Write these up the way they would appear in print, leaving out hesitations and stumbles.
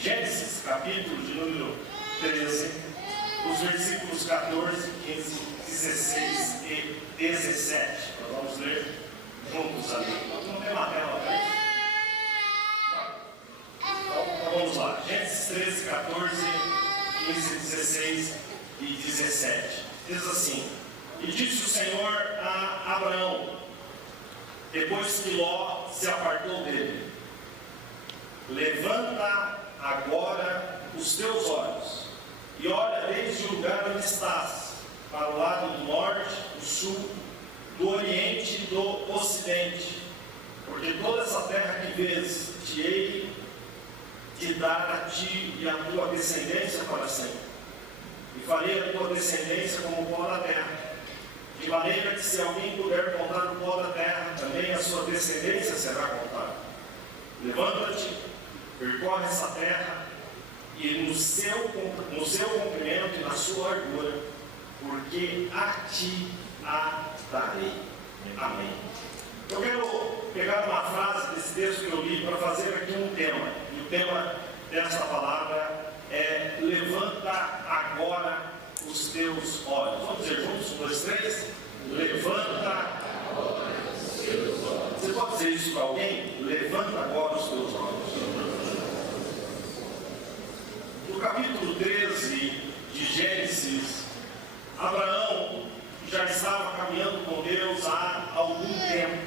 Gênesis, capítulo de número 13, os versículos 14, 15, 16 e 17. Nós vamos ler juntos ali. Não tem uma tela para isso? Então vamos lá. Gênesis 13, 14, 15, 16 e 17. Diz assim: E disse o Senhor a Abraão, depois que Ló se apartou dele: Levanta agora os teus olhos e olha desde o lugar onde estás, para o lado do norte, do sul, do oriente e do ocidente, porque toda essa terra que vês te hei de dar a ti e a tua descendência para sempre, e farei a tua descendência como o pó da terra, de maneira que se alguém puder contar o pó da terra, também a sua descendência será contada. Levanta-te, percorre essa terra, e no seu comprimento e na sua largura, porque a ti a darei. Amém. Eu quero pegar uma frase desse texto que eu li para fazer aqui um tema. E o tema desta palavra é: levanta agora os teus olhos. Vamos dizer juntos? 1, 2, 3. Levanta agora os teus olhos. Você pode dizer isso para alguém? Levanta agora os teus olhos. No capítulo 13 de Gênesis, Abraão já estava caminhando com Deus há algum tempo.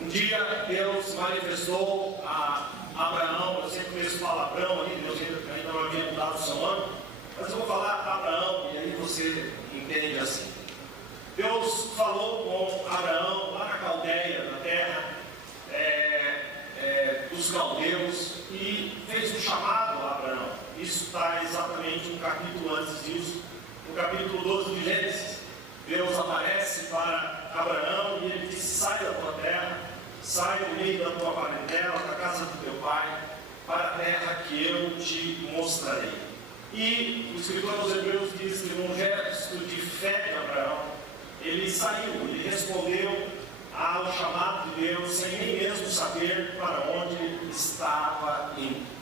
Um dia Deus manifestou a Abraão, eu sempre conheço palavrão ali, Deus ainda não havia mudado o seu nome, mas eu vou falar Abraão e aí você entende assim. Deus falou com Abraão lá na Caldeia, na terra dos caldeus, e fez um chamado a Abraão. Isso está exatamente um capítulo antes disso, no capítulo 12 de Gênesis. Deus aparece para Abraão e ele diz: sai da tua terra, sai do meio da tua parentela, da casa do teu pai, para a terra que eu te mostrarei. E o escritor aos Hebreus diz que num gesto de fé de Abraão, ele saiu, ele respondeu ao chamado de Deus, sem nem mesmo saber para onde ele estava indo.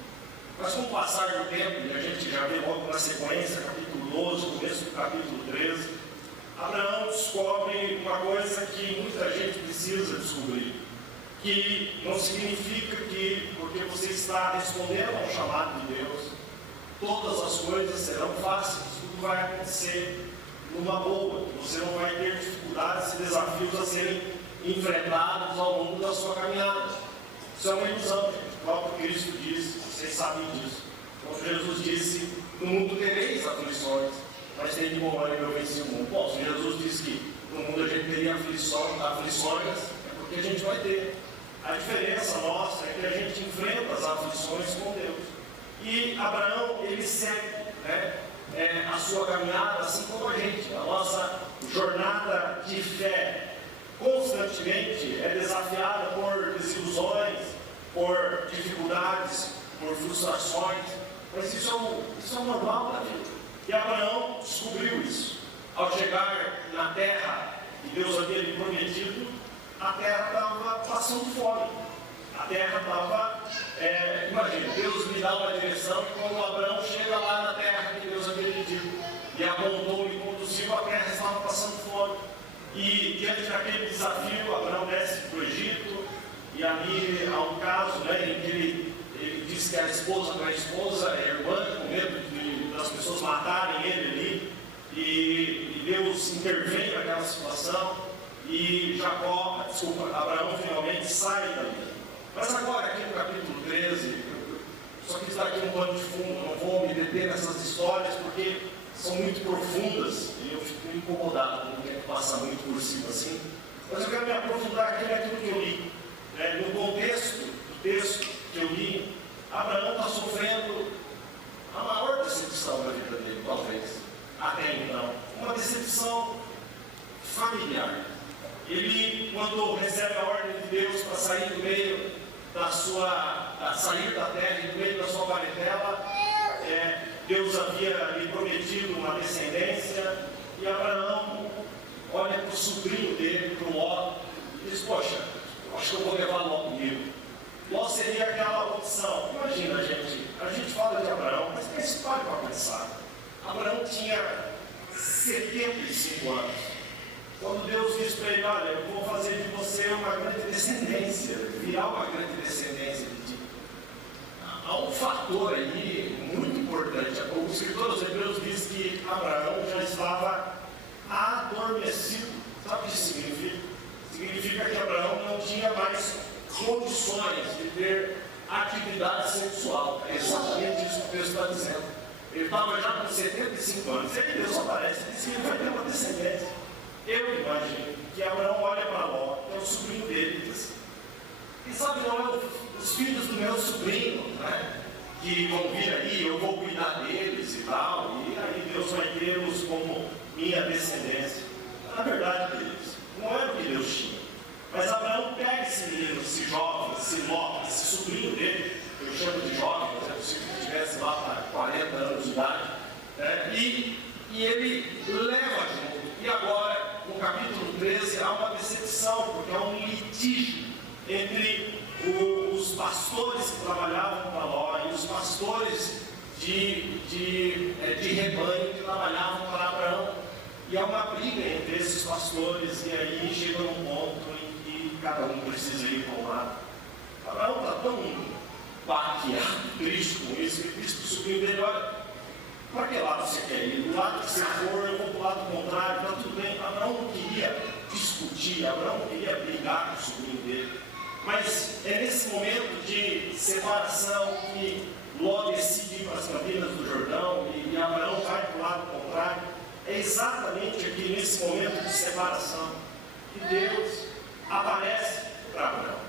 Mas com o passar do tempo, e a gente já vê logo na sequência, capítulo 12, começo do capítulo 13, Abraão descobre uma coisa que muita gente precisa descobrir, que não significa que, porque você está respondendo ao chamado de Deus, todas as coisas serão fáceis, tudo vai acontecer numa boa, que você não vai ter dificuldades e desafios a serem enfrentados ao longo da sua caminhada. Isso é uma ilusão, gente. O próprio Cristo disse, vocês sabem disso. Quando Jesus disse: no mundo tereis aflições, mas tem de bom ânimo, eu venci o mundo. Bom, se Jesus disse que no mundo a gente teria aflições, é porque a gente vai ter. A diferença nossa é que a gente enfrenta as aflições com Deus. E Abraão, ele segue, a sua caminhada, assim como a gente. A nossa jornada de fé constantemente é desafiada por desilusões, por dificuldades, por frustrações, mas isso é normal na vida. E Abraão descobriu isso. Ao chegar na terra que Deus havia lhe prometido, a terra estava passando fome. A terra estava, imagina, Deus lhe dá uma direção, e quando Abraão chega lá na terra que Deus havia lhe dito, e apontou e conduziu, a terra estava passando fome. E diante daquele desafio, Abraão desce para o Egito, e ali há um caso em que ele diz que a esposa não é esposa, é irmã, com medo das pessoas matarem ele ali, e Deus intervém naquela situação, e Abraão finalmente sai dali. Mas agora, aqui no capítulo 13, eu só quis dar aqui um pano de fundo, não vou me deter nessas histórias, porque são muito profundas, e eu fico incomodado, não quero passar muito por cima assim, mas eu quero me aprofundar aqui naquilo que eu li. No contexto do texto que eu li, Abraão está sofrendo a maior decepção da vida dele, talvez, até então, uma decepção familiar. Ele, quando recebe a ordem de Deus para sair do meio sair da terra e do meio da sua parentela, Deus havia lhe prometido uma descendência, e Abraão olha para o sobrinho dele, para o Ló, e diz: poxa, acho que eu vou levar Ló comigo. Ló seria aquela opção. Imagina, gente, a gente fala de Abraão, mas pense, pare para pensar. Abraão tinha 75 anos. Quando Deus disse para ele, olha, eu vou fazer de você uma grande descendência, virar uma grande descendência de ti. Há um fator aí muito importante. O escritor dos Hebreus diz que Abraão já estava adormecido. Sabe o que isso significa? Significa que Abraão não tinha mais condições de ter atividade sexual. É exatamente isso que o texto está dizendo. Ele estava já com 75 anos. E aí Deus aparece e diz que ele vai ter uma descendência. Eu imagino que Abraão olha para Ló, que é o sobrinho dele, e diz assim, quem sabe não é os filhos do meu sobrinho, né? Que vão vir aí, eu vou cuidar deles e tal, e aí Deus vai tê-los como minha descendência. Na verdade, queridos, não era o que Deus tinha. Mas Abraão pega esse menino, esse jovem, esse Ló, esse sobrinho dele, eu chamo de jovem, mas é possível que tivesse lá para 40 anos de idade, né? E ele leva junto. E agora, no capítulo 13, há uma decepção, porque há um litígio entre os pastores que trabalhavam para Ló e os pastores de rebanho que trabalhavam para Abraão. E há uma briga entre esses pastores, e aí chega um ponto em que cada um precisa ir para um lado. Abraão está tão baqueado, triste com isso, que diz para o sobrinho dele, olha, para que lado você quer ir? Do lado que você for, eu vou para o lado contrário, está tudo bem. Abraão não queria discutir, Abraão não queria brigar com o sobrinho dele. Mas é nesse momento de separação que Ló decide ir para as campinas do Jordão e Abraão vai para o lado contrário. É exatamente aqui nesse momento de separação que Deus aparece para Abraão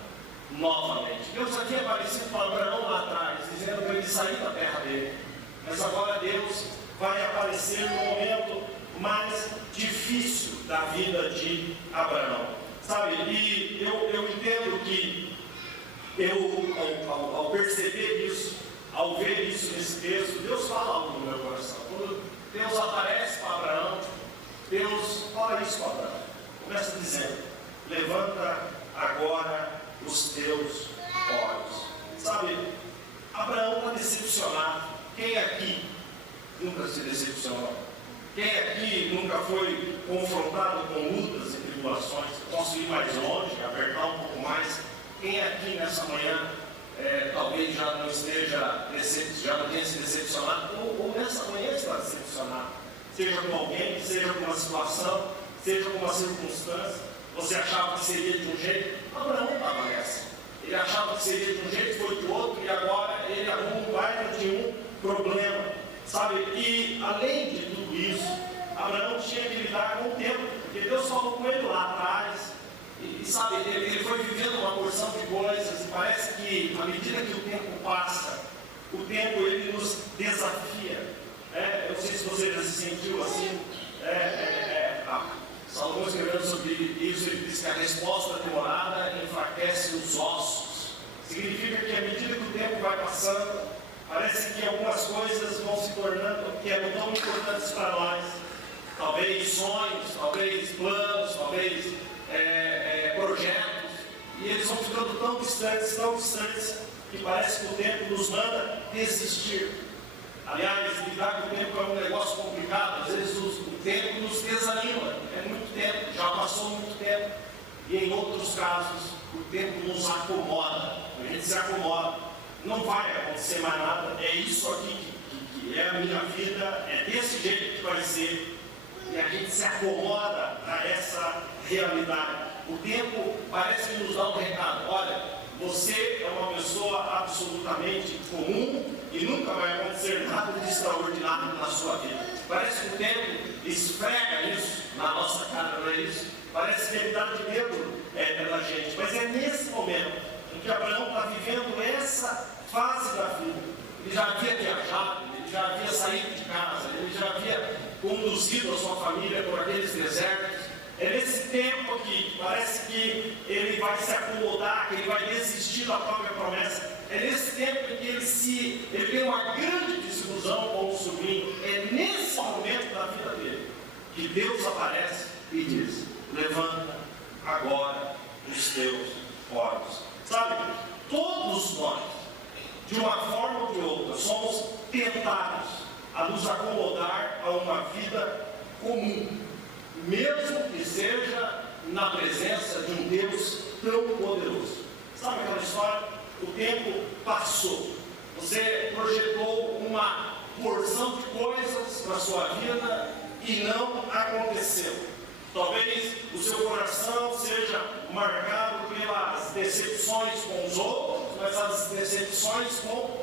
novamente. Deus aqui apareceu para Abraão lá atrás, dizendo para ele sair da terra dele. Mas agora Deus vai aparecer no momento mais difícil da vida de Abraão. Sabe, e eu entendo que ao perceber isso, ao ver isso nesse texto, Deus fala algo no meu coração. Quando Deus aparece para Abraão, Deus fala isso para Abraão. Começa dizendo, levanta agora os teus olhos. Sabe, Abraão está decepcionado. Quem aqui nunca se decepcionou? Quem aqui nunca foi confrontado com lutas e tribulações? Posso ir mais longe, apertar um pouco mais? Quem aqui nessa manhã talvez já não esteja já não tenha se decepcionado, ou nessa manhã está decepcionado? Seja com alguém, seja com uma situação, seja com uma circunstância. Você achava que seria de um jeito? Abraão estava nessa. Ele achava que seria de um jeito, foi de outro, e agora ele arruma um baita de um problema, sabe? E além de tudo isso, Abraão tinha que lidar com o tempo, porque Deus falou com ele lá atrás, e sabe, ele foi vivendo uma porção de coisas, e parece que à medida que o tempo passa, o tempo ele nos desafia. Eu não sei se você já se sentiu assim. Salomão escrevendo sobre isso, ele diz que a resposta demorada enfraquece os ossos. Significa que à medida que o tempo vai passando, parece que algumas coisas vão se tornando que eram tão importantes para nós. Talvez sonhos, talvez planos, talvez projetos. E eles vão ficando tão distantes, que parece que o tempo nos manda desistir. Aliás, lidar com o tempo é um negócio complicado. Às vezes o tempo nos desanima. É muito tempo, já passou muito tempo. E em outros casos, o tempo nos acomoda. A gente se acomoda. Não vai acontecer mais nada. É isso aqui que é a minha vida. É desse jeito que vai ser. E a gente se acomoda a essa realidade. O tempo parece que nos dá um recado. Olha, você é uma pessoa absolutamente comum e nunca vai acontecer nada de extraordinário na sua vida. Parece que o tempo esfrega isso na nossa cara, não é isso? Parece que ele dá de medo pela gente. Mas é nesse momento em que Abraão está vivendo essa fase da vida. Ele já havia viajado, ele já havia saído de casa, ele já havia conduzido a sua família por aqueles desertos. É nesse tempo que parece que ele vai se acomodar, que ele vai desistir da própria promessa. É nesse tempo em que ele tem uma grande desilusão com o sobrinho. É nesse momento da vida dele que Deus aparece e diz: levanta agora os teus olhos. Sabe, todos nós, de uma forma ou de outra, somos tentados a nos acomodar a uma vida comum, mesmo que seja na presença de um Deus tão poderoso. Sabe aquela história? O tempo passou. Você projetou uma porção de coisas na sua vida e não aconteceu. Talvez o seu coração seja marcado pelas decepções com os outros, mas as decepções com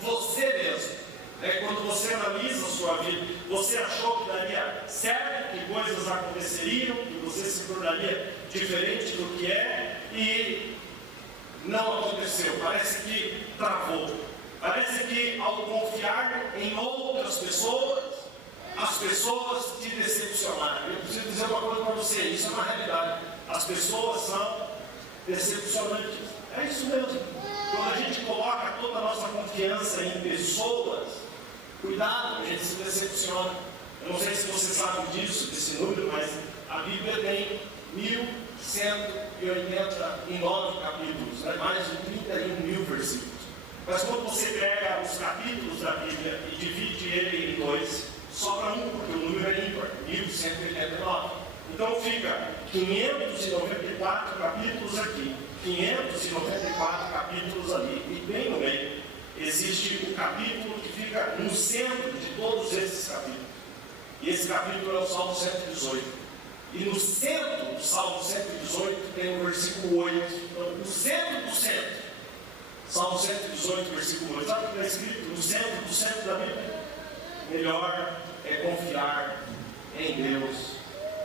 você mesmo. Quando você analisa a sua vida, você achou que daria certo, que coisas aconteceriam, que você se tornaria diferente do que é, e não aconteceu. Parece que travou. Parece que ao confiar em outras pessoas, as pessoas te decepcionaram. Eu preciso dizer uma coisa para você, isso é uma realidade. As pessoas são decepcionantes. É isso mesmo. Quando a gente coloca toda a nossa confiança em pessoas, cuidado, a gente se decepciona. Eu não sei se você sabe disso, desse número, mas a Bíblia tem 1189 capítulos, mais de 31 mil versículos. Mas quando você pega os capítulos da Bíblia e divide ele em dois, sobra um, porque o número é ímpar, 1189. Então fica 594 capítulos aqui, 594 capítulos ali, e bem no meio existe o capítulo que fica no centro de todos esses capítulos. E esse capítulo é o Salmo 118. E no centro do Salmo 118 tem o versículo 8. Então, no centro do centro, Salmo 118, versículo 8. Sabe o que está escrito? No centro do centro da Bíblia? Melhor é confiar em Deus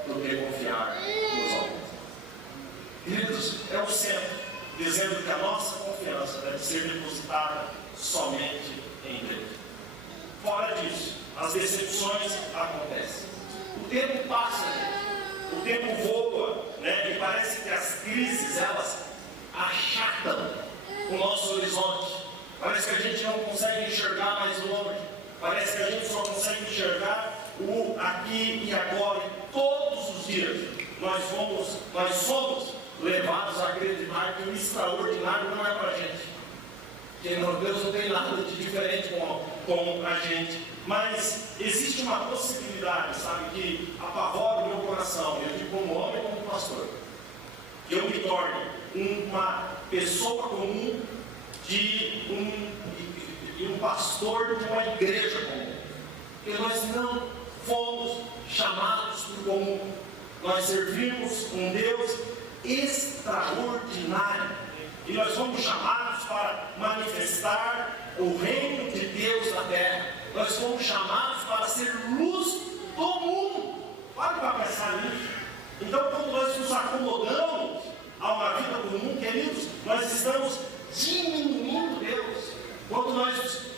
do que confiar nos homens. Queridos, é o centro, dizendo que a nossa confiança deve ser depositada somente em Deus. Fora disso, as decepções acontecem. O tempo passa, o tempo voa, e parece que as crises, elas achatam o nosso horizonte. Parece que a gente não consegue enxergar mais longe. Parece que a gente só consegue enxergar o aqui e agora. E todos os dias nós somos levados a acreditar que o extraordinário não é para a gente. Que Deus não tem nada de diferente com a gente. Mas existe uma possibilidade, sabe, que apavora o meu coração, eu digo como homem e como pastor, que eu me torne uma pessoa comum de um pastor de uma igreja comum. Porque nós não fomos chamados por comum. Nós servimos um Deus extraordinário. E nós fomos chamados para manifestar o reino de Deus na terra. Nós fomos chamados para ser luz do mundo. Olha para pensar nisso. Então, quando nós nos acomodamos a uma vida comum, queridos, nós estamos diminuindo Deus. Quando nós nos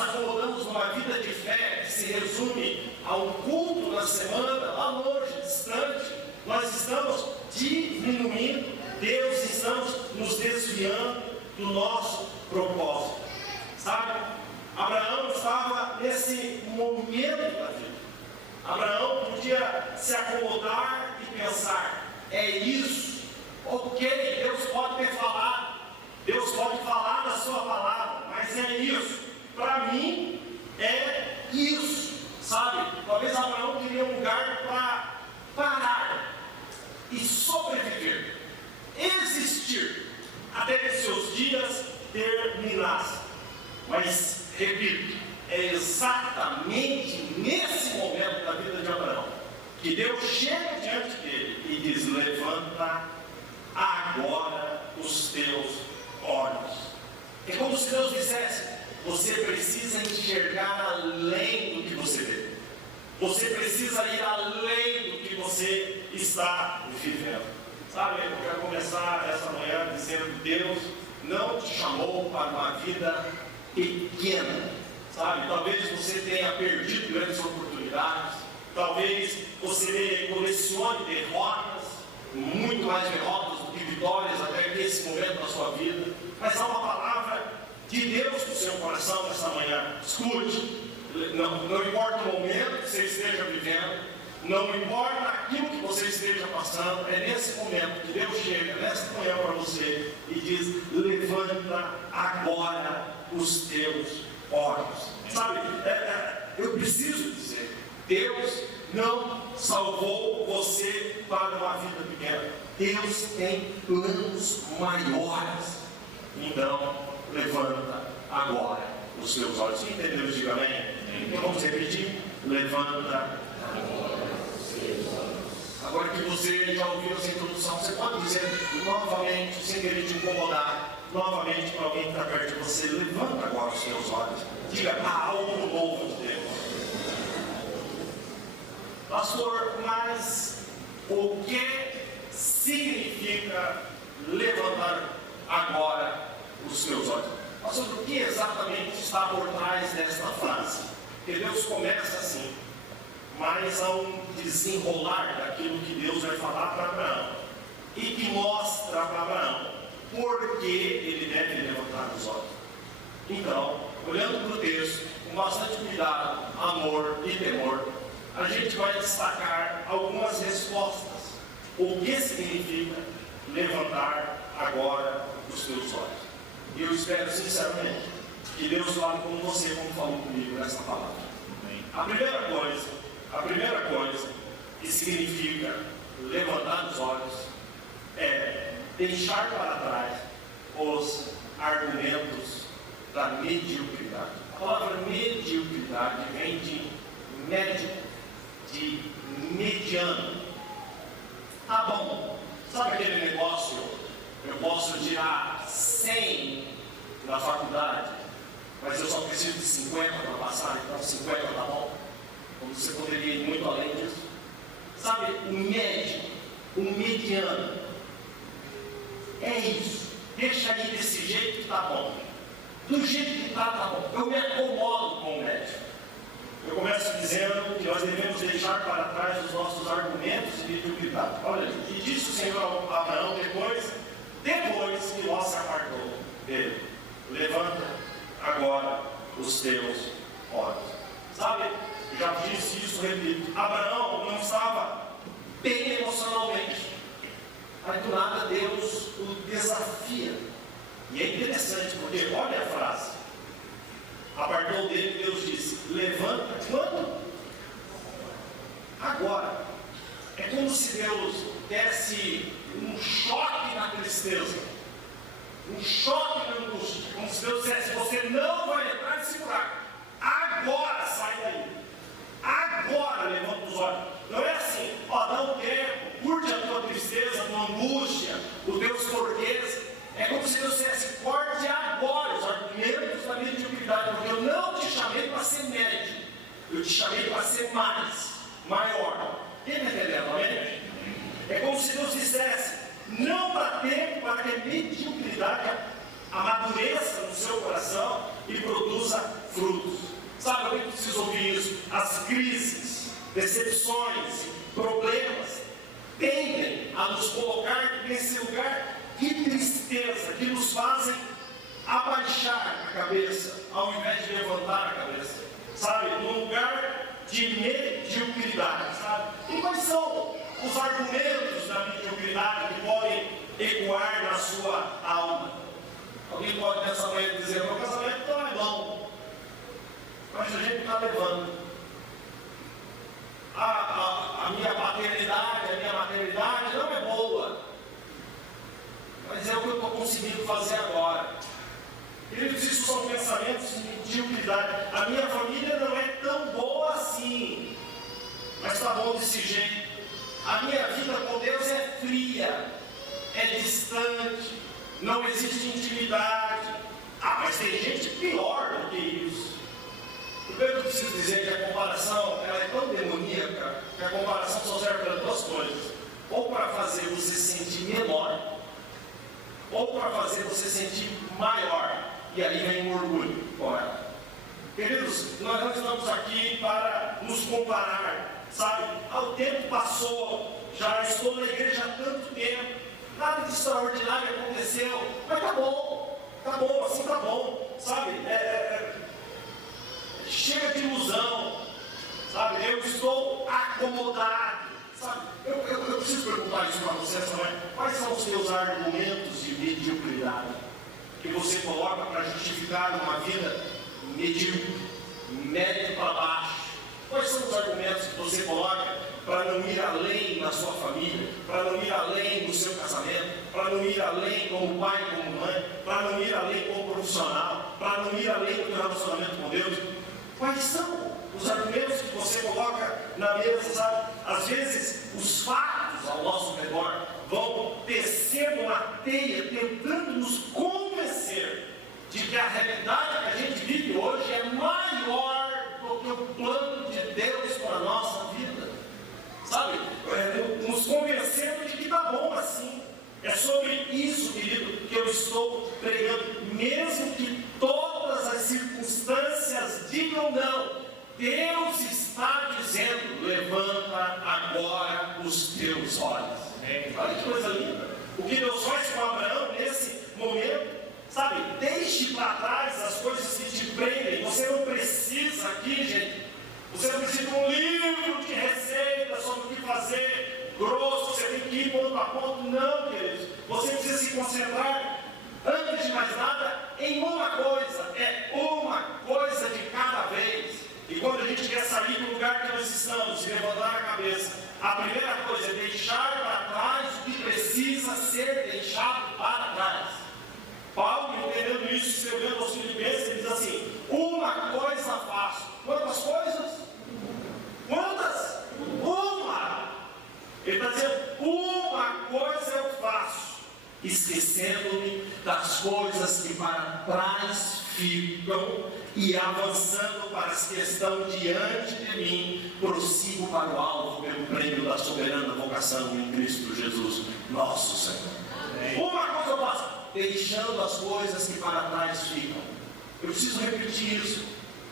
acomodamos numa vida de fé que se resume a um culto na semana, lá longe, distante, nós estamos diminuindo Deus, estamos nos desviando do nosso propósito. Sabe? Abraão estava nesse momento da vida. Abraão podia se acomodar e pensar: é isso, ok, Deus pode ter falado, Deus pode falar na sua palavra, mas é isso, para mim é isso, sabe? Talvez Abraão queria um lugar para parar e sobreviver, existir, até que seus dias terminassem. Mas, repito, é exatamente nesse momento da vida de Abraão que Deus chega diante dele e diz: levanta agora os teus olhos. É como se Deus dissesse: você precisa enxergar além do que você vê. Você precisa ir além do que você está vivendo. Sabe, eu quero começar essa manhã dizendo: Deus não te chamou para uma vida pequena. Sabe, talvez você tenha perdido grandes oportunidades, talvez você colecione derrotas, muito mais derrotas do que vitórias até esse momento da sua vida, mas há uma palavra de Deus no seu coração nessa manhã. Escute, não importa o momento que você esteja vivendo, não importa aquilo que você esteja passando, é nesse momento que Deus chega, nessa manhã para você, e diz: levante levanta agora os teus olhos. Sabe, eu preciso dizer, Deus não salvou você para uma vida pequena. Deus tem planos maiores. Então, levanta agora os teus olhos. Quem entendeu? Diga amém. Então vamos repetir. Levanta agora que você já ouviu essa introdução, você pode dizer novamente, sem querer te incomodar, novamente para alguém que está perto de você, levanta agora os teus olhos, diga algo novo de Deus. Pastor, mas o que significa levantar agora os teus olhos? Pastor, o que exatamente está por trás desta frase? Porque Deus começa assim, mas há um desenrolar daquilo que Deus vai falar para Abraão e que mostra para Abraão por que ele deve levantar os olhos. Então, olhando para o texto, com bastante cuidado, amor e temor, a gente vai destacar algumas respostas. O que significa levantar agora os teus olhos? E eu espero sinceramente que Deus fale com você como falou comigo nessa palavra. A primeira coisa que significa levantar os olhos é deixar para trás os argumentos da mediocridade. A palavra mediocridade vem de médio, de mediano. Tá bom, sabe aquele negócio? Eu posso tirar 100 na faculdade, mas eu só preciso de 50 para passar, então 50 tá bom. Como você poderia ir muito além disso. Sabe, o médio, o mediano, é isso. Deixa aí desse jeito que tá bom. Do jeito que tá bom. Eu me acomodo com o médio. Eu começo dizendo que nós devemos deixar para trás os nossos argumentos de mediocridade. Olha, e disse o Senhor a Abraão depois que Ló se apartou dele. Levanta agora os teus olhos. Sabe, já disse isso, repito, Abraão não estava bem emocionalmente, mas do nada Deus o desafia. E é interessante, porque olha a frase, apartou dele, Deus disse, levanta, quando? Agora. É como se Deus desse um choque na tristeza, um choque na angústia, como se Deus dissesse, você não vai entrar nesse buraco, agora sai daí. Agora levanta os olhos. Não é assim, dá um tempo, curte a tua tristeza, a tua angústia, os teus porquês. É como se Deus dissesse, corte agora os argumentos da mediocridade, porque eu não te chamei para ser médio, eu te chamei para ser maior. Quem está entendendo, amém? É como se Deus dissesse, não dá tempo para que a mediocridade amadureça no seu coração e produza frutos. Sabe, alguém precisa ouvir isso. As crises, decepções, problemas tendem a nos colocar nesse lugar de tristeza, que nos fazem abaixar a cabeça, ao invés de levantar a cabeça. Sabe, num lugar de mediocridade, sabe? E quais são os argumentos da mediocridade que podem ecoar na sua alma? Alguém pode nessa manhã dizer, meu casamento não é bom, mas a gente está levando. A minha paternidade, a minha maternidade não é boa, mas é o que eu estou conseguindo fazer agora. Queridos, isso são pensamentos de mediocridade. A minha família não é tão boa assim, mas está bom desse jeito. A minha vida com Deus é fria, é distante, não existe intimidade. Mas tem gente pior do que isso. O que eu preciso dizer é que a comparação ela é tão demoníaca que a comparação só serve para duas coisas: ou para fazer você sentir menor, ou para fazer você sentir maior. E aí vem o orgulho com ela. Queridos, nós não estamos aqui para nos comparar, sabe? O tempo passou, já estou na igreja há tanto tempo, nada de extraordinário aconteceu, mas tá bom, assim tá bom, sabe? Chega de ilusão, sabe? Eu estou acomodado, sabe? Eu preciso perguntar isso para você essa manhã. Quais são os seus argumentos de mediocridade? que você coloca para justificar uma vida medíocre, mérito para baixo? Quais são os argumentos que você coloca para não ir além na sua família, para não ir além no seu casamento, para não ir além como pai, como mãe, para não ir além como profissional, para não ir além do relacionamento com Deus? Quais são os argumentos que você coloca na mesa, sabe? Às vezes, os fatos ao nosso redor vão tecendo uma teia, tentando nos convencer de que a realidade que a gente vive hoje é maior do que o plano de Deus para a nossa vida. Sabe? Nos convencendo de que está bom assim. É sobre isso, querido, que eu estou pregando. Mesmo que todas as circunstâncias digam não, Deus está dizendo: levanta agora os teus olhos. Olha que coisa linda. O que Deus faz com Abraão nesse momento, sabe? Deixe para trás as coisas que te prendem. Você não precisa aqui, gente. Você não precisa de um livro de receitas sobre o que fazer grosso. Você tem que ir ponto a ponto. Não, queridos. Você precisa se concentrar, antes de mais nada, em uma coisa. É uma coisa de cada vez. E quando a gente quer sair do lugar que nós estamos e levantar a cabeça, a primeira coisa é deixar para trás o que precisa ser deixado para trás. Paulo, entendendo isso, escrevendo aos Filipenses, ele diz assim: uma coisa faço. Quantas coisas? Quantas? Uma! Ele está dizendo: uma coisa eu faço, esquecendo-me das coisas que para trás ficam e avançando para as que estão diante de mim, prossigo para o alvo pelo prêmio da soberana vocação em Cristo Jesus, nosso Senhor. Uma coisa eu faço, deixando as coisas que para trás ficam. Eu preciso repetir isso.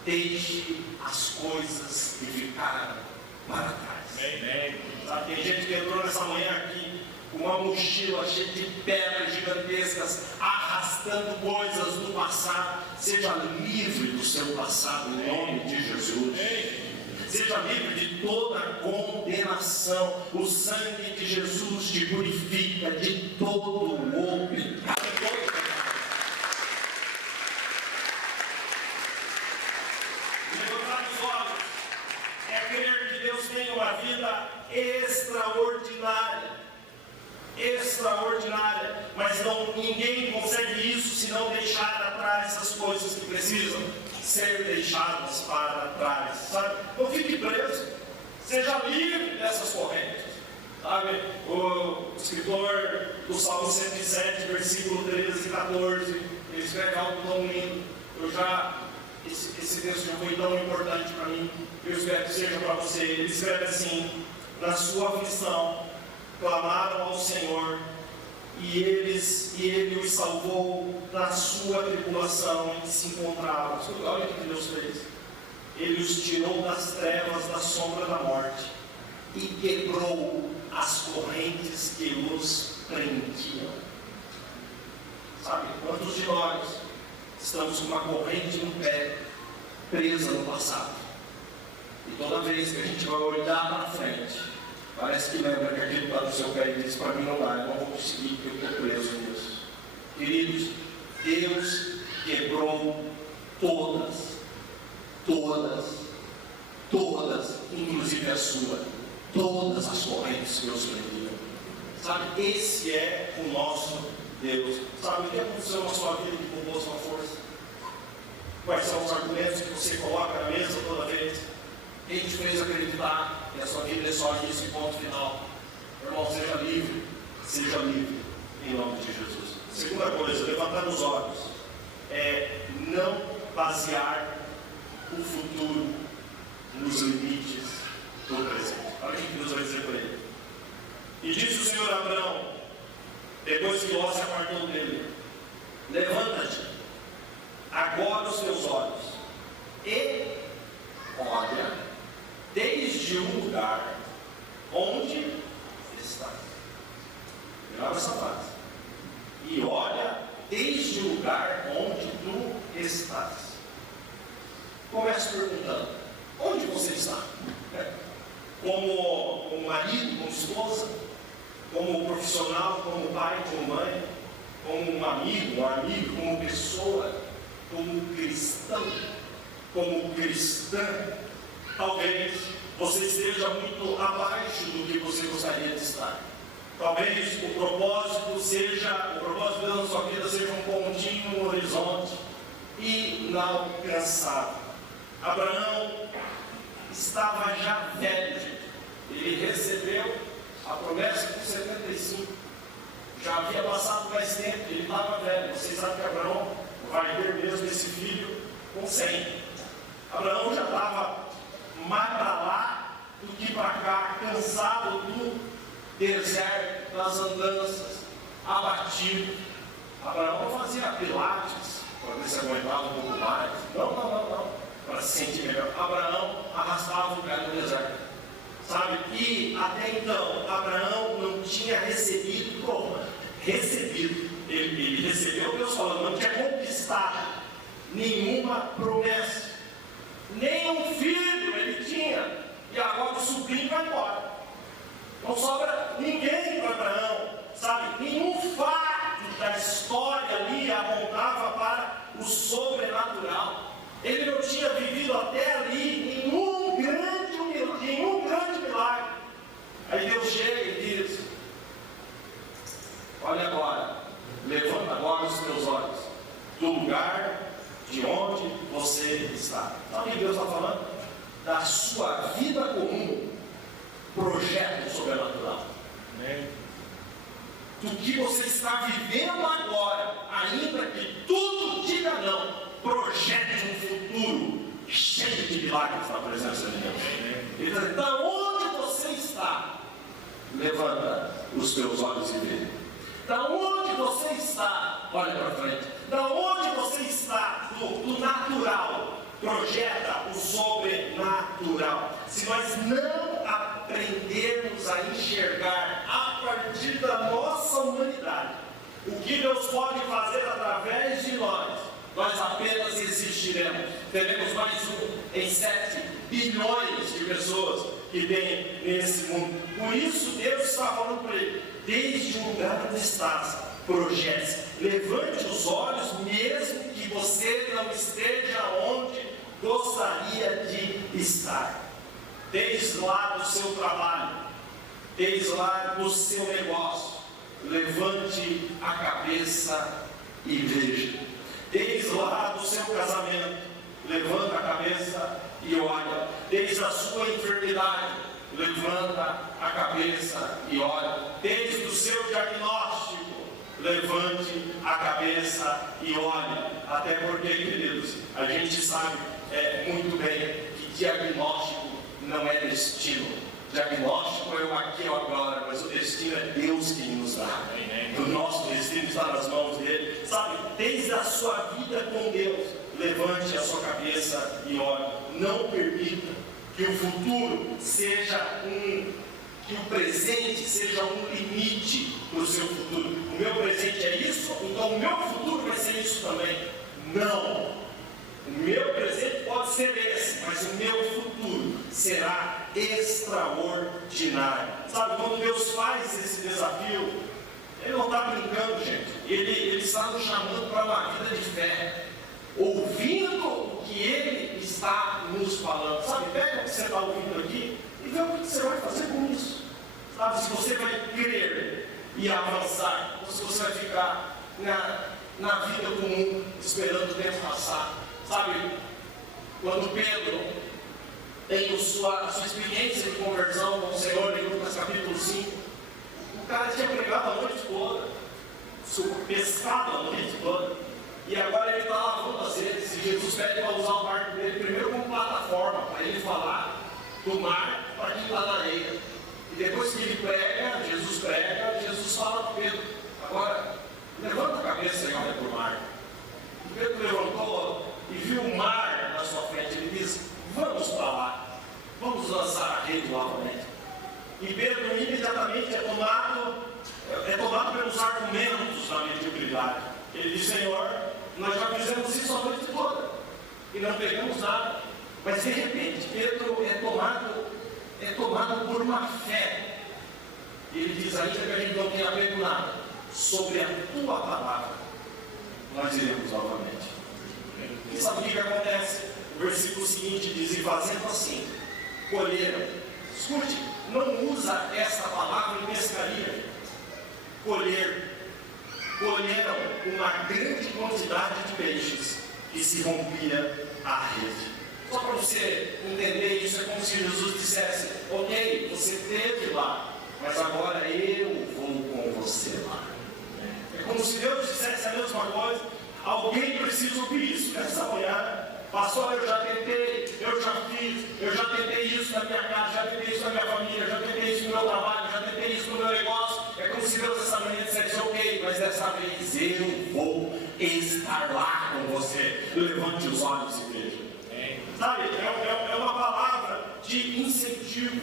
Deixe as coisas que ficaram para trás. Sabe, tem gente que entrou nessa manhã aqui com uma mochila cheia de pedras gigantescas, arrastando coisas do passado. Seja livre do seu passado em nome de Jesus. Seja livre de toda condenação. O sangue de Jesus te purifica de todo o pecado. Levantar os olhos é crer que Deus tem uma vida extraordinária. Extraordinária, mas ninguém consegue isso se não deixar atrás as coisas que precisam ser deixadas para trás, sabe? Não fique preso, seja livre dessas correntes, sabe? O escritor do Salmo 107, versículo 13 e 14, ele escreve algo tão lindo. Esse texto já foi tão importante para mim, eu espero que seja para você. Ele escreve assim: na sua aflição clamaram ao Senhor, e Ele os salvou da sua tribulação em que se encontravam. Olha o que Deus fez. Ele os tirou das trevas, da sombra da morte, e quebrou as correntes que os prendiam. Sabe, quantos de nós estamos com uma corrente no pé, presa no passado? E toda vez que a gente vai olhar para frente, parece que lembra que aquele está no seu pé e diz: para mim não dá, eu não vou conseguir, porque eu estou preso nisso. Queridos, Deus quebrou todas, inclusive a sua, todas as correntes que nos prendiam. Sabe, esse é o nosso Deus. Sabe o que aconteceu na sua vida que roubou sua força? Quais são os argumentos que você coloca na mesa toda vez? Quem te fez acreditar que a sua vida é só isso e ponto final? Meu irmão, seja livre em nome de Jesus. Segunda coisa, levantar os olhos, é não basear o futuro nos limites do presente. Olha o que Deus vai dizer para ele. E disse o Senhor a Abraão, depois que Ló se apartou dele: levanta-te agora os teus olhos e olha desde o lugar onde estás. Grava essa frase. E olha desde o lugar onde tu estás. Comece perguntando: onde você está? Como marido, como esposa, como profissional, como pai, como mãe, como como amigo, como pessoa, como cristão, como cristã, talvez você esteja muito abaixo do que você gostaria de estar. Talvez o propósito de Deus na sua vida seja um pontinho no horizonte, inalcançável. Abraão estava já velho, gente. Ele recebeu a promessa com 75. Já havia passado mais tempo, ele estava velho. Vocês sabem que Abraão vai ter mesmo esse filho com 100. Abraão já estava mais para lá do que para cá, cansado do deserto, das andanças, abatido. Abraão não fazia pilates para ver se aguentava um pouco mais. Não. Para se sentir melhor. Abraão arrastava o pé no deserto. Sabe? E até então, Abraão não tinha recebido. Ele recebeu Deus falando, não tinha conquistado nenhuma promessa. Nem um filho ele tinha. E agora o sobrinho vai embora. Não sobra ninguém para Abraão. Sabe? Nenhum fato da história ali apontava para o sobrenatural. Ele não tinha vivido até ali nenhum grande milagre. Aí Deus chega e diz: olha agora, levanta agora os teus olhos do lugar de onde você está. Sabe o que Deus está falando? Da sua vida comum, projeto sobrenatural. Do que você está vivendo agora, ainda que tudo diga não, projete um futuro cheio de milagres na presença de Deus. Ele está dizendo: da onde você está, levanta os teus olhos e vê. Da onde você está, olha para frente. Da onde você está, do natural, projeta o sobrenatural. Se nós não aprendermos a enxergar a partir da nossa humanidade o que Deus pode fazer através de nós apenas existiremos. Teremos mais um em 7 bilhões de pessoas que tem nesse mundo. Por isso Deus está falando para ele: desde o lugar onde estás, projete, levante os olhos, mesmo que você não esteja onde gostaria de estar. Desde lá do seu trabalho, desde lá do seu negócio, levante a cabeça e veja. Desde lá do seu casamento, levanta a cabeça e olha. Desde a sua enfermidade, levanta a cabeça e olha. Desde o seu diagnóstico, levante a cabeça e olhe. Até porque, queridos, a gente sabe muito bem que diagnóstico não é destino. Diagnóstico é o aqui e o agora, mas o destino é Deus quem nos dá. O nosso destino está nas mãos dele. Sabe, desde a sua vida com Deus, levante a sua cabeça e olhe. Não permita que o futuro que o presente seja um limite para o seu futuro. O meu presente é isso, então o meu futuro vai ser isso também. Não. O meu presente pode ser esse, mas o meu futuro será extraordinário. Sabe, quando Deus faz esse desafio, Ele não está brincando, gente. Ele está nos chamando para uma vida de fé, ouvindo o que Ele está nos falando. Sabe, pega o que você está ouvindo aqui e vê o que você vai fazer com isso. Sabe, se você vai crer e avançar, ou se você vai ficar na vida comum, esperando o tempo passar. Sabe, quando Pedro tem a sua experiência de conversão com o Senhor em Lucas capítulo 5, o cara tinha pregado a noite toda, pescado a noite toda, e agora ele está lavando as redes, e Jesus pede para usar o barco dele primeiro como plataforma, para ele falar do mar para quem está na areia. E depois que ele prega, Jesus fala para Pedro: agora levanta a cabeça e olha para o mar. E Pedro levantou e viu o mar na sua frente. Ele diz: vamos para lá, vamos lançar a rede novamente. E Pedro imediatamente é tomado pelos argumentos da mediocridade. Ele diz: Senhor, nós já fizemos isso a noite toda e não pegamos nada. Mas de repente Pedro é tomado por uma fé. E ele diz: ainda que a gente não tenha pego nada, sobre a tua palavra nós iremos novamente. E sabe o que acontece? O versículo seguinte diz: e fazendo assim, colheram. Escute, não usa essa palavra em pescaria. Colheram uma grande quantidade de peixes e se rompia a rede. Só para você entender isso, é como se Jesus dissesse: ok, você esteve lá, mas agora eu vou com você lá. É como se Deus dissesse a mesma coisa. Alguém precisa ouvir isso nessa manhã. Pastor, eu já tentei, eu já fiz, eu já tentei isso na minha casa, já tentei isso na minha família, já tentei isso no meu trabalho, já tentei isso no meu negócio. É como se Deus essa manhã dissesse: ok, mas dessa vez eu vou estar lá com você. Levante os olhos e veja. Sabe, é uma palavra de incentivo.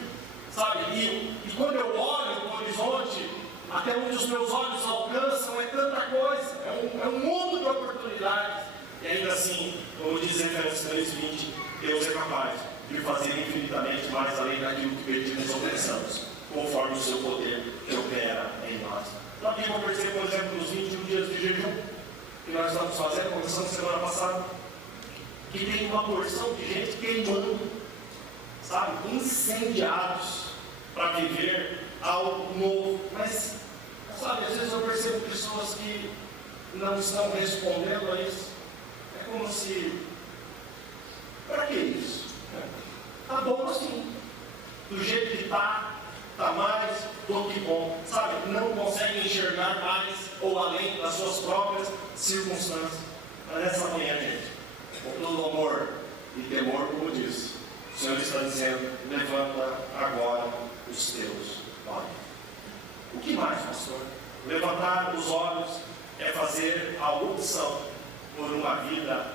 Sabe, e quando eu olho no horizonte, até onde os meus olhos alcançam, é tanta coisa, é um mundo de oportunidades. E ainda assim, como diz Efésios 3:20, Deus é capaz de fazer infinitamente mais além daquilo que pedimos ou pensamos, conforme o seu poder que opera em nós. Então aqui eu percebo, por exemplo, nos 21 dias de jejum que nós estamos fazendo, começando semana passada, que tem uma porção de gente queimando, sabe, incendiados para viver algo novo. Mas, sabe, às vezes eu percebo pessoas que não estão respondendo a isso. É como se, para que isso? Tá bom assim, do jeito que tá mais do que bom, sabe? Não consegue enxergar mais ou além das suas próprias circunstâncias. Mas nessa manhã, gente, com todo amor e temor, como disse, o Senhor está dizendo: levanta agora os teus olhos. O que mais, pastor? Levantar os olhos é fazer a opção por uma vida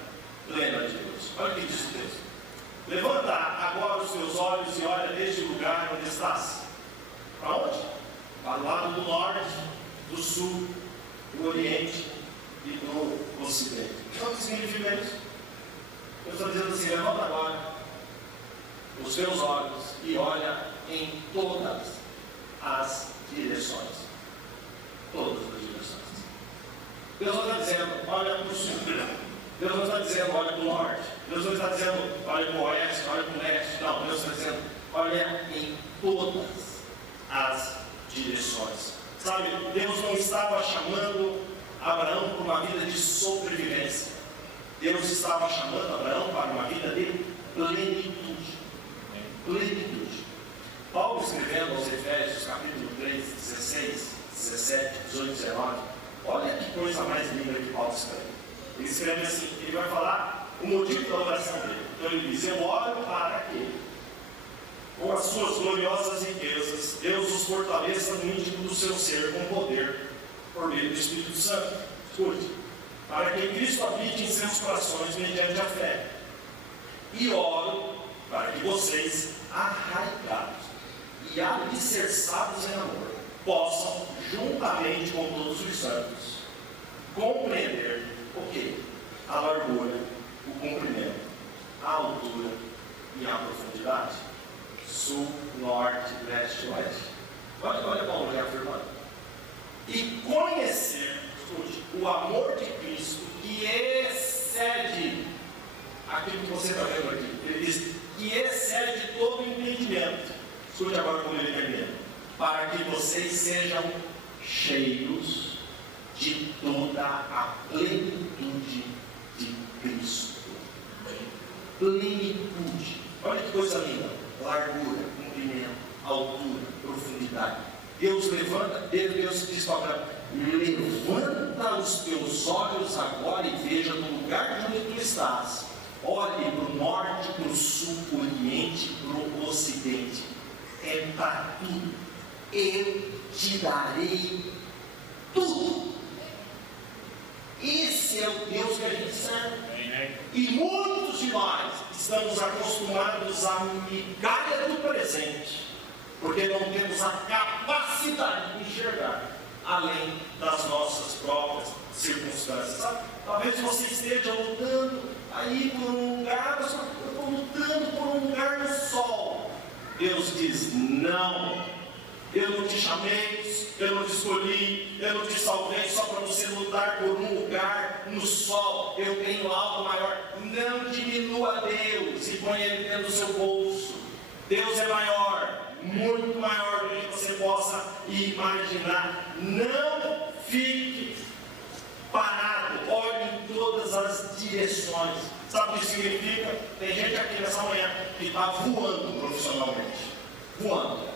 plena de Deus. Olha o que diz o texto: levanta agora os teus olhos e olha desde o lugar onde estás. Para onde? Para o lado do norte, do sul, do oriente e do ocidente. Sabe o que significa isso? Deus está dizendo assim: levanta agora os teus olhos e olha em todas as direções. Todas as direções. Deus não está dizendo: olha para o sul. Deus não está dizendo: olha para o norte. Deus não está dizendo: olha para o oeste, olha para o leste. Não, Deus está dizendo: olha em todas as direções. Sabe, Deus não estava chamando Abraão para uma vida de sobrevivência. Deus estava chamando Abraão para uma vida de plenitude. Plenitude. Paulo, escrevendo aos Efésios, capítulo 3, 16, 17, 18, 19, olha que coisa mais linda que Paulo escreve. Ele escreve assim: ele vai falar o motivo da oração dele. Então ele diz: eu oro para que, com as suas gloriosas riquezas, Deus os fortaleça no íntimo do seu ser com poder, por meio do Espírito Santo. Escute: para que Cristo habite em seus corações mediante a fé. E oro para que vocês, arraigados e alicerçados em amor, possam, juntamente com todos os santos, compreender o que? A largura, o comprimento, a altura e a profundidade. Sul, norte, leste e oeste. Olha Paulo reafirmando. E conhecer, escute, o amor de Cristo que excede aquilo que você está vendo aqui. Ele diz que excede todo o entendimento. Escute agora como ele termina: para que vocês sejam cheios de toda a plenitude de Cristo. Plenitude. Olha que coisa linda: largura, comprimento, altura, profundidade. Deus levanta, Deus diz para Abraão: levanta os teus olhos agora e veja no lugar de onde tu estás. Olhe para o norte, para o sul, para o oriente, para o ocidente. É para tudo. Eu te darei tudo. Esse é o Deus que a gente serve. E muitos de nós estamos acostumados à migalha do presente, porque não temos a capacidade de enxergar além das nossas próprias circunstâncias. Sabe? Talvez você esteja lutando aí por um lugar, mas eu estou lutando por um lugar no sol. Deus diz: não. Eu não te chamei, eu não te escolhi, eu não te salvei só para você lutar por um lugar no sol, eu tenho algo maior. Não diminua Deus e ponha Ele dentro do seu bolso. Deus é maior, muito maior do que você possa imaginar. Não fique parado, olhe em todas as direções. Sabe o que isso significa? Tem gente aqui nessa manhã que está voando profissionalmente, voando,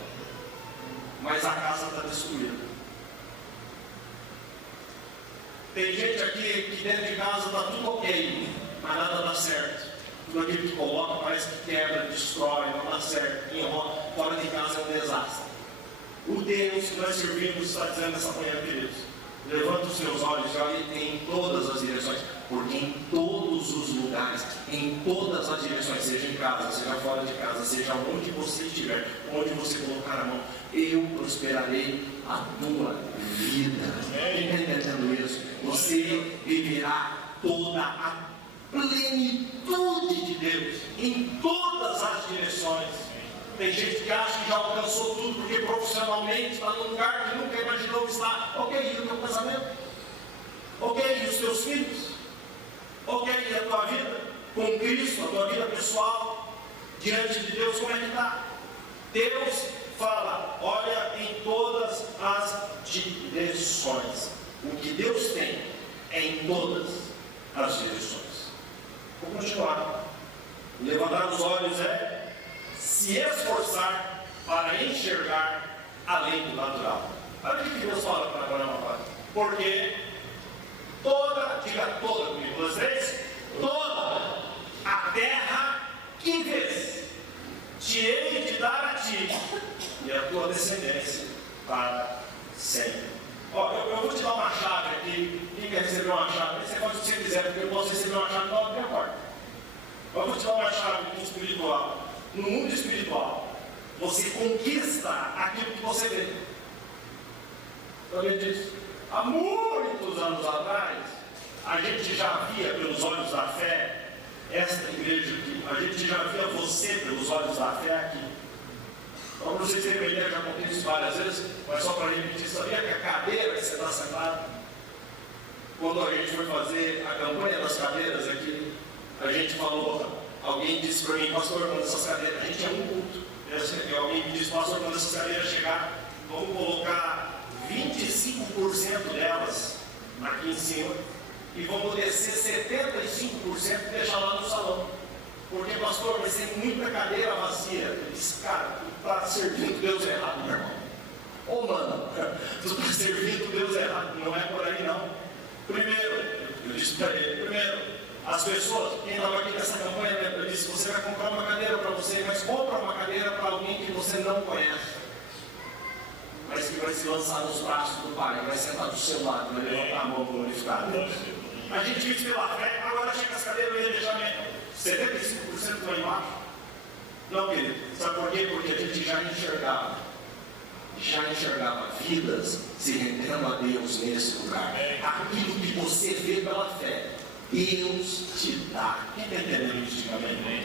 mas a casa está destruída. Tem gente aqui que dentro de casa está tudo ok, mas nada dá certo. Tudo aquilo que coloca parece que quebra, destrói, não dá certo, enrola. Fora de casa é um desastre. O Deus que nós servimos está dizendo nessa manhã, queridos: levanta os seus olhos e olhe em todas as direções, porque em todos os lugares, em todas as direções, seja em casa, seja fora de casa, seja onde você estiver, onde você colocar a mão, eu prosperarei a tua vida. Entendendo isso? Você viverá toda a plenitude de Deus em todas as direções. Tem gente que acha que já alcançou tudo porque profissionalmente está num lugar que nunca imaginou estar. Ok, e o teu casamento? Ok, e os teus filhos? Ok, e a tua vida com Cristo, a tua vida pessoal diante de Deus, como é que está? Deus fala: olha em todas as direções. O que Deus tem é em todas as direções. Vou continuar. Levantar os olhos é se esforçar para enxergar além do natural. Olha o que Deus fala para Abraão agora. Porque toda, diga toda comigo, vocês, toda a terra que vês, te hei de dar a ti e a tua descendência para sempre. Ó, eu vou te dar uma chave aqui. Quem quer receber uma chave? Você pode, se você quiser, porque eu posso receber uma chave para abrir a porta. Eu vou te dar uma chave no mundo espiritual. No mundo espiritual, você conquista aquilo que você vê. Sabia disso? Há muitos anos atrás, a gente já via pelos olhos da fé esta igreja aqui. A gente já via você pelos olhos da fé aqui. Então, para vocês terem uma ideia, eu já contei isso várias vezes, mas só para repetir: sabia que a cadeira que você está sentado, quando a gente foi fazer a campanha das cadeiras aqui, a gente falou, alguém disse para mim: pastor, quando essas cadeiras, a gente é um culto, e alguém me disse: pastor, quando essas cadeiras chegar, vamos colocar 25% delas aqui em cima e vamos descer 75% e deixar lá no salão. Porque, pastor, vai ser muita cadeira vazia. Eu disse: cara, tu está servindo Deus errado, meu irmão. Ô, mano, tu está servindo Deus errado. Não é por aí, não. Primeiro, eu disse para ele: primeiro, as pessoas, quem estava aqui nessa campanha, eu disse: você vai comprar uma cadeira para você, mas compra uma cadeira para alguém que você não conhece, mas que vai se lançar nos braços do Pai, vai sentar do seu lado, vai levantar a mão glorificada. A gente vive pela fé, agora chega as cadeiras e ele deixa 75% lá embaixo. Não, querido, sabe por quê? Porque a gente já enxergava vidas se rendendo a Deus nesse lugar. Aquilo que você vê pela fé, Deus te dá. Quem está entendendo isso? Diga amém.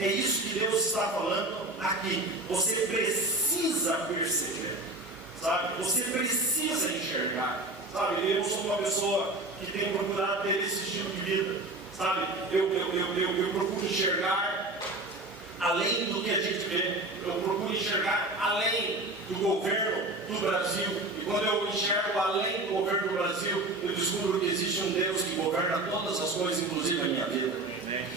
É isso que Deus está falando aqui. Você precisa perceber, sabe? Você precisa enxergar, sabe? Eu sou uma pessoa que tem procurado ter esse estilo de vida, sabe? Eu procuro enxergar além do que a gente vê. Eu procuro enxergar além do governo do Brasil. E quando eu enxergo além do governo do Brasil, eu descubro que existe um Deus que governa todas as coisas, inclusive a minha vida.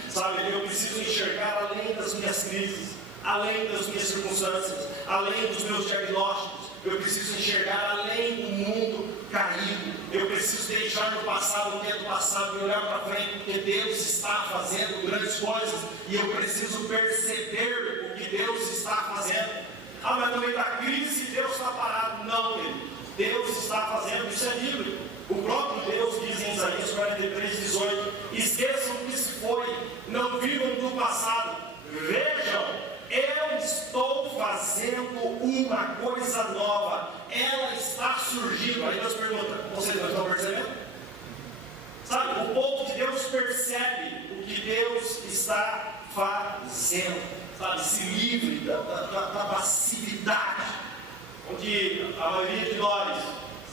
Sabe? Eu preciso enxergar além das minhas crises, além das minhas circunstâncias, além dos meus diagnósticos. Eu preciso enxergar além do mundo caído. Eu preciso deixar no passado o que é do passado e olhar para frente, porque Deus está fazendo grandes coisas e eu preciso perceber o que Deus está fazendo. Ah, mas no meio da crise Deus está parado. Não, querido. Deus está fazendo, isso é bíblico. O próprio Deus diz em Isaías 43:18: esqueçam o que se foi, não vivam do passado. Vejam, eu estou fazendo uma coisa nova, ela está surgindo. Aí Deus pergunta: vocês não estão percebendo? Sabe, o povo de Deus percebe o que Deus está fazendo, sabe, se livre da passividade, onde a maioria de nós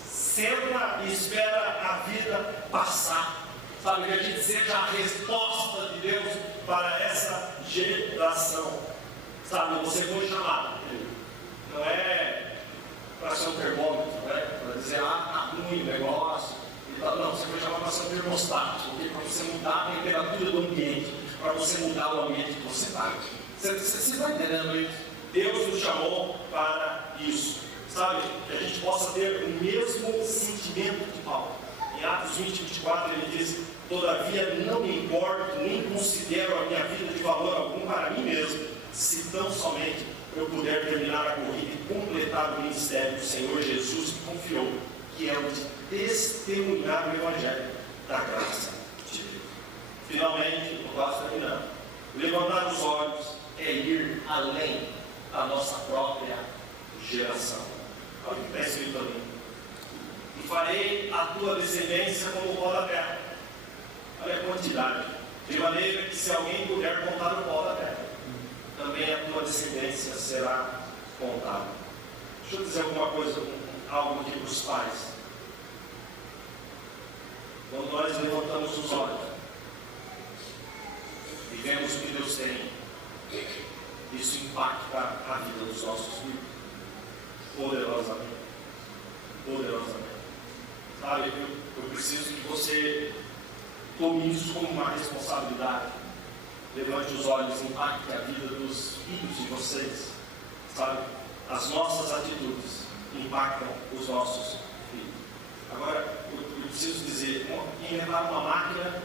senta e espera a vida passar, Sabe, que a gente seja a resposta de Deus para essa geração. Sabe, você foi chamado. Não é para ser um termômetro, né? Para dizer, tá ruim o negócio. Não, você foi chamado para ser um termostato, para você mudar a temperatura do ambiente, para você mudar o ambiente que você está. Você está entendendo isso? Deus nos chamou para isso. Sabe, que a gente possa ter o mesmo sentimento de Paulo. Em Atos 20, 24, ele diz: todavia não me importo, nem considero a minha vida de valor algum para mim mesmo, se tão somente eu puder terminar a corrida e completar o ministério do Senhor Jesus que confiou, que é o de testemunhar o Evangelho da graça de Deus. Finalmente, eu quase terminando. Levantar os olhos é ir além da nossa própria geração. Olha o que está escrito ali. E farei a tua descendência como o pó da terra. Olha a quantidade. De maneira que se alguém puder contar o pó da terra, também a tua descendência será contada. Deixa eu dizer alguma coisa, algo aqui para os pais. Quando nós levantamos os olhos e vemos o que Deus tem, isso impacta a vida dos nossos filhos poderosamente. Poderosamente. Sabe, eu preciso que você tome isso como uma responsabilidade. Levante os olhos e impacte a vida dos filhos de vocês. Sabe, as nossas atitudes impactam os nossos filhos. Agora, eu preciso dizer, inventar uma máquina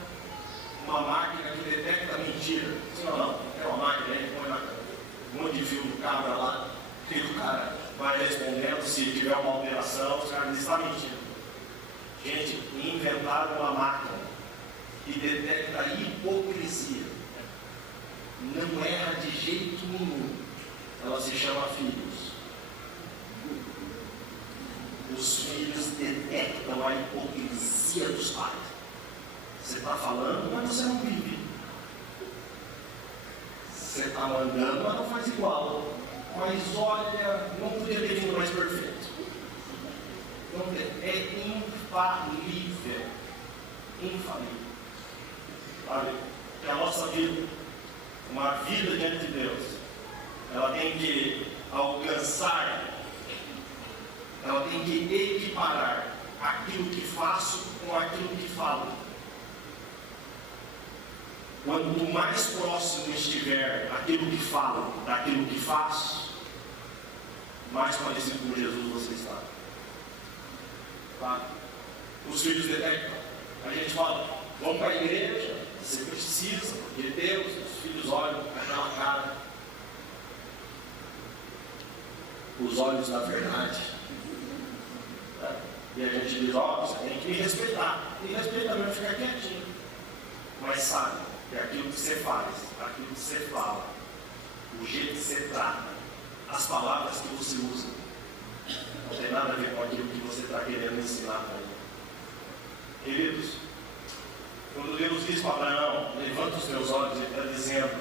que detecta mentira. Sim ou não? É uma máquina aí, põe um monte de fio do cabra lá, e o cara vai respondendo, se tiver uma alteração, os caras dizem, está mentindo. Gente, inventaram uma máquina que detecta a hipocrisia. Não erra de jeito nenhum. Ela se chama filhos. Os filhos detectam a hipocrisia dos pais. Você está falando, mas você não vive. Você está mandando, mas não faz igual. Mas olha, não podia ter vindo mais perfeito. Não tem. É infalível. Infalível. Sabe? Que a nossa vida, uma vida diante de Deus, ela tem que alcançar, ela tem que equiparar aquilo que faço com aquilo que falo. Quanto mais próximo estiver aquilo que falo daquilo que faço, mais parecido com Jesus você está. Tá? Os filhos detectam. A gente fala, vamos para a igreja, você precisa, porque Deus, os filhos olham com aquela cara, os olhos da verdade. Tá? E a gente diz, você tem que me respeitar. E respeita mesmo, fica quietinho. Mas sabe que aquilo que você faz, aquilo que você fala, o jeito que você trata, as palavras que você usa, não tem nada a ver com aquilo que você está querendo ensinar para ele. Queridos, quando Deus diz para Abraão, levanta os teus olhos, Ele está dizendo,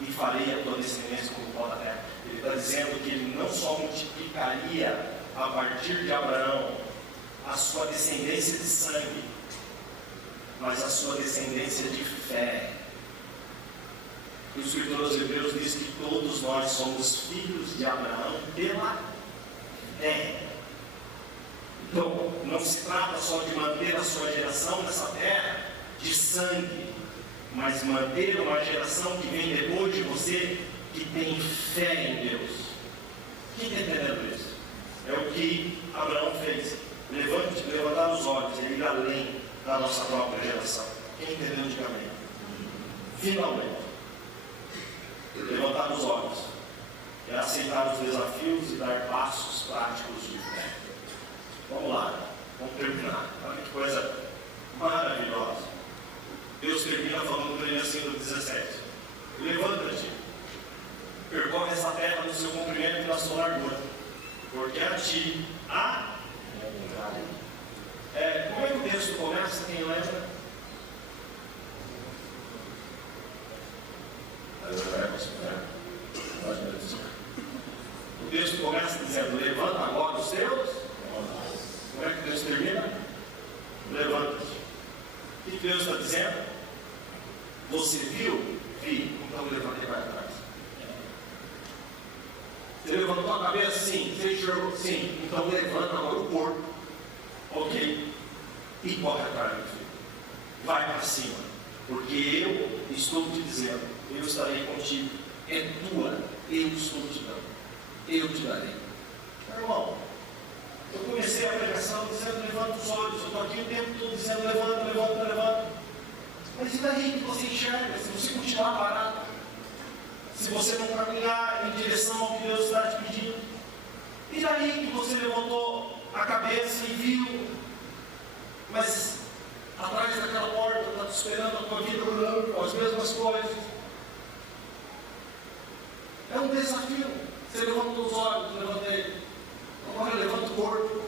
e farei a tua descendência como o pó da terra. Ele está dizendo que Ele não só multiplicaria a partir de Abraão a sua descendência de sangue, mas a sua descendência de fé. O escritor aos Hebreus diz que todos nós somos filhos de Abraão pela fé. Então, não se trata só de manter a sua geração nessa terra de sangue, mas manter uma geração que vem depois de você, que tem fé em Deus. Quem está entendendo isso? É o que Abraão fez. Levantar os olhos e ir além da nossa própria geração. Quem entendeu, diga amém. Finalmente, levantar os olhos é aceitar os desafios e dar passos práticos de fé. Vamos lá, vamos terminar. Olha que coisa maravilhosa. Deus termina falando para ele assim no 17: levanta-te, percorre essa terra no seu comprimento e na sua largura, porque a ti há. Como é que o texto começa? Quem lembra? O texto começa dizendo: levanta agora os teus. Como é que o texto termina? Levanta-te. O que Deus está dizendo? Você viu? Vi, então levantei para trás. Você levantou a cabeça? Sim. Você enxergou? Sim. Então levanta agora o corpo. Ok. E corre atrás, meu filho. Vai para cima. Porque eu estou te dizendo, eu estarei contigo. É tua, eu estou te dando. Eu te darei. Meu irmão, eu comecei a pregação dizendo, levanta os olhos. Eu estou aqui o tempo todo dizendo, levanta, levanta, levanta. Mas e daí que você enxerga? Se você continuar parado, se você não caminhar em direção ao que Deus está te pedindo, e daí que você levantou a cabeça e viu, mas atrás daquela porta está te esperando a tua vida com as mesmas coisas. É um desafio. Você levanta os olhos, levantei. Agora levanta o corpo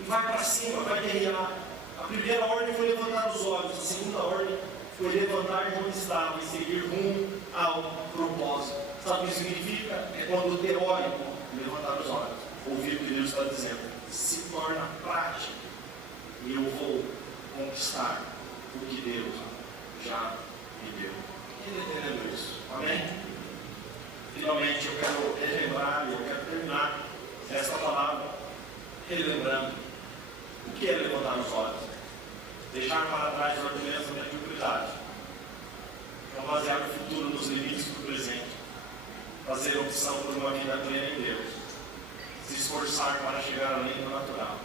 e vai para cima, vai guerrear. A primeira ordem foi levantar os olhos, a segunda ordem foi levantar de onde estava e seguir rumo ao propósito. Sabe o que significa? É quando o teórico levantar os olhos, ouvir o que Deus está dizendo, se torna prático. E eu vou conquistar o que Deus já me deu. Quem está entendendo isso? Amém? Finalmente eu quero relembrar e eu quero terminar esta palavra relembrando o que é levantar os olhos. Deixar para trás a doença da mediocridade. Então, basear o futuro nos limites do presente. Fazer opção por uma vida plena em Deus. Se esforçar para chegar além do natural.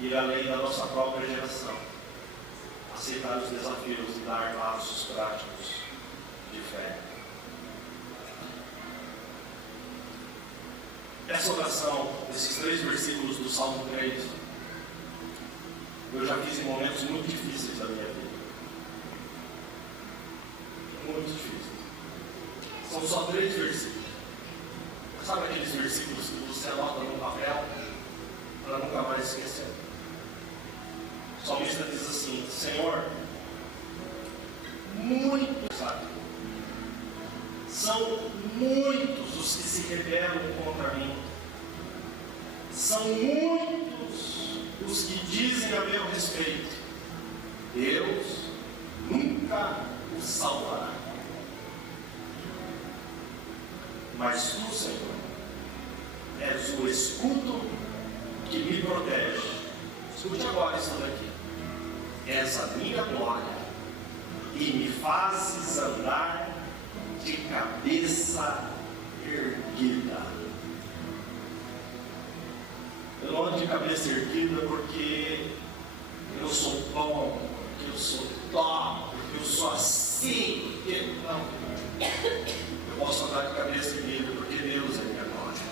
Ir além da nossa própria geração. Aceitar os desafios e dar passos práticos de fé. Essa oração, esses 3 versículos do Salmo 3, eu já fiz em momentos muito difíceis da minha vida. Muito difíceis. São só 3 versículos. Sabe aqueles versículos que você anota no papel para nunca mais esquecer? O salmista diz assim: Senhor, muitos, sabe? São muitos os que se rebelam contra mim. São muitos os que dizem a meu respeito: Deus nunca os salvará. Mas tu, Senhor, és o escudo que me protege. Escute agora isso daqui. És a minha glória e me fazes andar de cabeça erguida. Eu não ando de cabeça erguida porque eu sou bom, porque eu sou top, porque eu sou assim, porque não. Eu posso andar de cabeça erguida porque Deus é minha glória.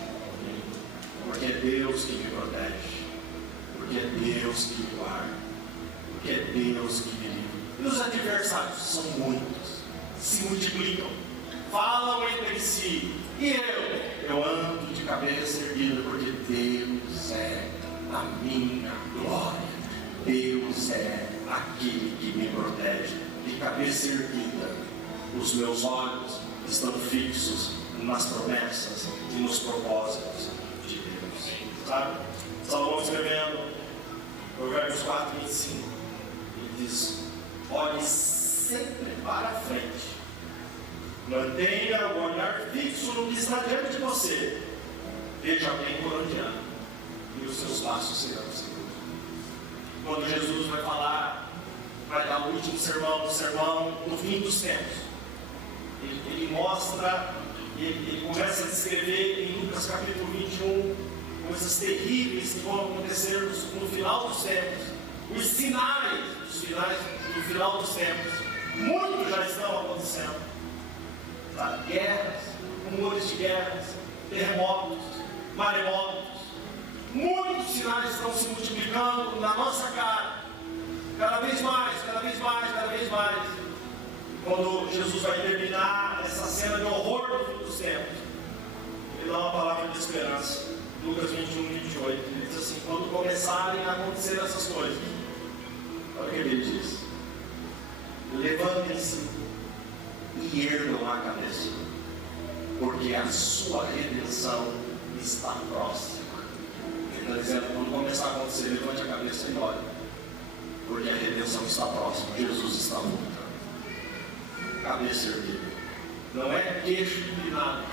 Porque é Deus que me protege. Porque é Deus que me guarda. Porque é Deus que me livra. E os adversários são muitos, se multiplicam, falam entre si. E eu ando de cabeça erguida porque Deus é a minha glória. Deus é aquele que me protege. De cabeça erguida, os meus olhos estão fixos nas promessas e nos propósitos de Deus. Sabe? Salomão escrevendo Provérbios 4, 25, ele diz: olhe sempre para frente. Mantenha o olhar fixo no que está diante de você. Veja bem por onde anda, e os seus passos serão seguros. Quando Jesus vai falar, vai dar o último sermão, o sermão no fim dos tempos, ele mostra, ele começa a descrever em Lucas capítulo 21 coisas terríveis que vão acontecer no final dos tempos, os sinais dos finais do final dos tempos. Muitos já estão acontecendo. Guerras, rumores de guerras, terremotos, maremotos. Muitos sinais estão se multiplicando na nossa cara. Cada vez mais, cada vez mais, cada vez mais. Quando Jesus vai terminar essa cena de horror do fim dos tempos, ele dá uma palavra de esperança. Lucas 21, 28. Ele diz assim: quando começarem a acontecer essas coisas, olha o que ele diz: levantem-se e ergam a cabeça, porque a sua redenção está próxima. Ele está dizendo: quando começar a acontecer, levante a cabeça e olhe, porque a redenção está próxima, Jesus está voltando. Cabeça erguida. Não é queixo inclinado.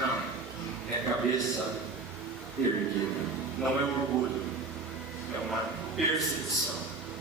Não. É cabeça erguida. Não é orgulho. É uma percepção.